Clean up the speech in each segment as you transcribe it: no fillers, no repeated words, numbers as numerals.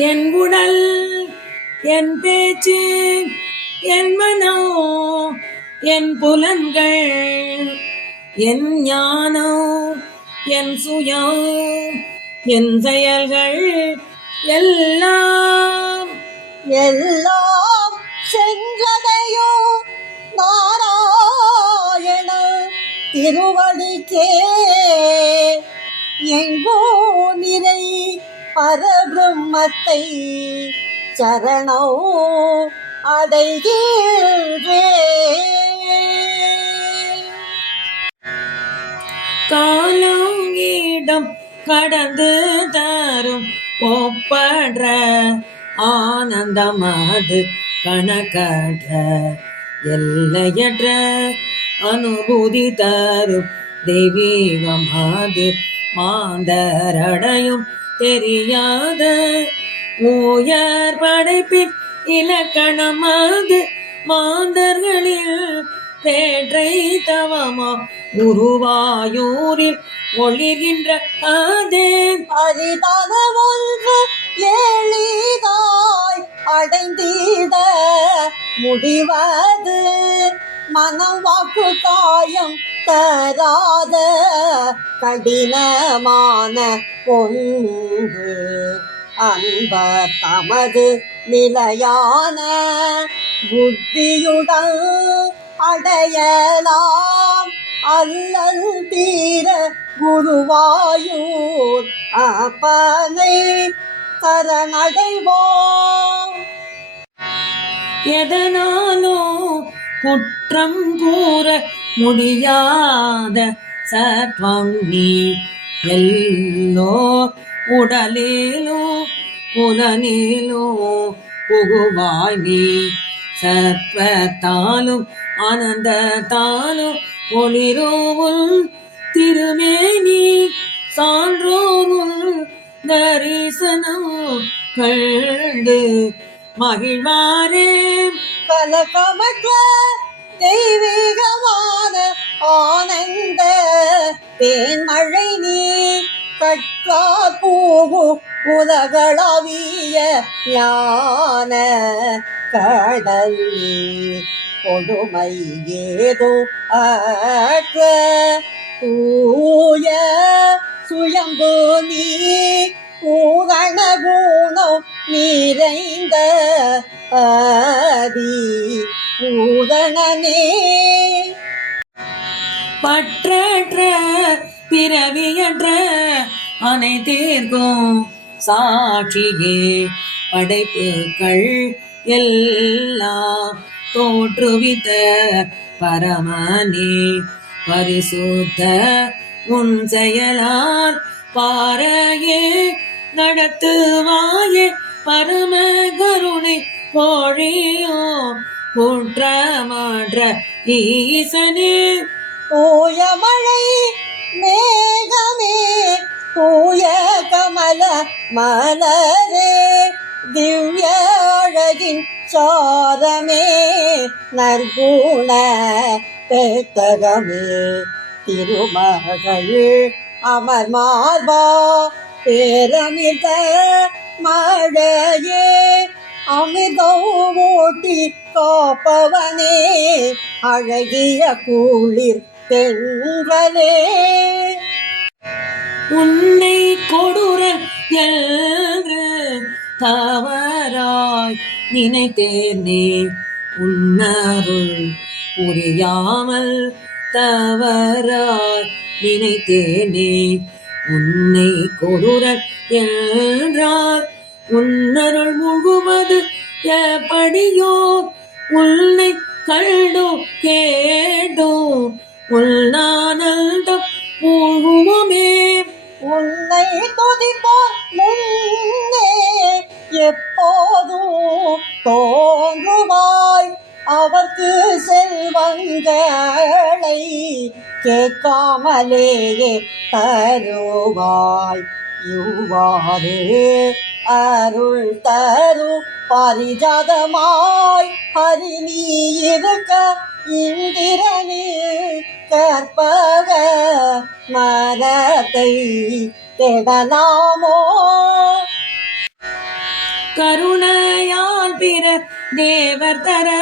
என் உடல் என் பேச்சு என் மனோ என் புலன்கள் என் ஞானோ என் சுயம் என் செயல்கள் எல்லாம் எல்லாம் சென்றதையோ நாராயண திருவடிக்கே எங்கோ நிறை பரபிரம்மத்தை சரணோ அடைகின்றே. காலம் இடம் கடந்து தரும் ஒப்பற்ற ஆனந்தமது கணக்கற்ற எல்லையற்ற அனுபூதி தரும் தெய்வீகமாது மாந்தரடையும் தெரியாத உயர் படைப்பின் இலக்கணமாது மாந்தர்களில் பேற்றை தவமா குருவாயூரில் ஒளிர்கின்ற அதே அரிதான ஒன்று எளிதாய் அடைந்திட முடிவது மனம் வாக்கு காயம் தராத கடினமான ஒன்று அன்பர் தமது நிலையான புத்தியுடன் அடையலாம் அல்லல் தீர குருவாயூர் அப்பனை சரணடைவோம். எதனாலும் குற்றம் கூற முடியாத சத்வம் நீ எல்லோ உடலிலோ புலனிலோ புகுவாய் நீ சத்வத்தாலும் ஆனந்தத்தாலும் ஒளிரோவுள் திருமேனி சான்றோருள் தரிசனம் கண்டு மகிழ்வாரே. கலகமற்ற தெய்வீகமான ஆனந்த தேன்மழை நீ கற்றார் பூகு உலகளவிய ஞான கடல் கொடுமை ஏதோ அற்ற தூய சுயம்பு நீ பூரண குணம் நிறைந்த ஆதி பூரணனே. பற்றற்ற பிறவியற்ற அனைத்திற்கும் சாட்சியே படைப்புகள் எல்லாம் தோற்றுவித்த பரமனே பரிசுத்த உன் செயலால் பாறையே நடத்துவாயே பரம கருணை பொழியோ குற்றமற்ற ஈசனே. தூய மழை மேகமே தூய கமல மலரே திவ்ய அழகின் சாரமே நற்குண பெத்தகமே திருமகள் அமர் மார்பா பேரமிர்த மழையே அமிர்தம் ஊட்டி காப்பவனே அழகிய குளிர் தென்றலே. உன்னை கொடூரன் என்று தவறாய் நினைத்தேனே உன்னருள் புரியாமல் தவறாய் நினைத்தேனே உன்னை கொடூரன் என்றார் உன்னருள் முழுவது எப்படியோ உன்னை கண்டோ கேட்டோ உள்நானந்தம் முழுவுமே. உன்னை துதிப்போர் முன்னே எப்போதும் தோன்றுவாய் அவர்க்கு செல்வங்களை கேட்காமலேயே தருவாய் இவ்வாறு அருள் தரு பரிஜாதமாய் ஹரி நீ இருக்க இந்திரனே கற்பக மரத்தை தேடலாமோ. கருணையால் பிற தேவர் தர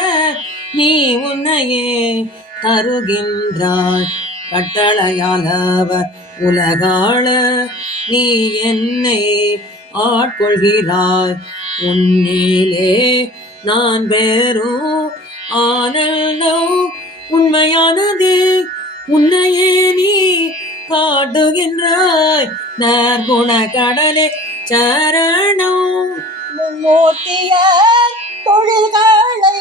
நீ உன்னையே தருகின்றாய். கட்டளையால் அவர் உலகாள நீ என்னை ஆட்கொள்கிறாய். உன்னிலே நான் பெறும் ஆனந்தம் உண்மையானது. உன்னையே நீ காட்டுகின்றாய். நற்குண கடலே சரணம். மும்மூர்த்திய தொழில்களை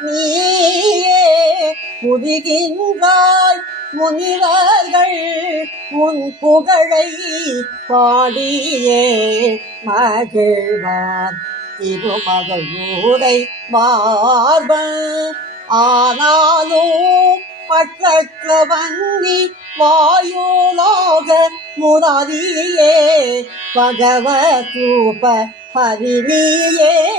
நீயே புரிகின்றாய். முனிவர்கள் உன் புகழை பாடியே மகிழ்வார். திருமகளூரை மார்பன் ஆனாலும் பற்றற்ற வந்தி வாயுலோக முராரியே பகவத் ரூப ஹரிணியே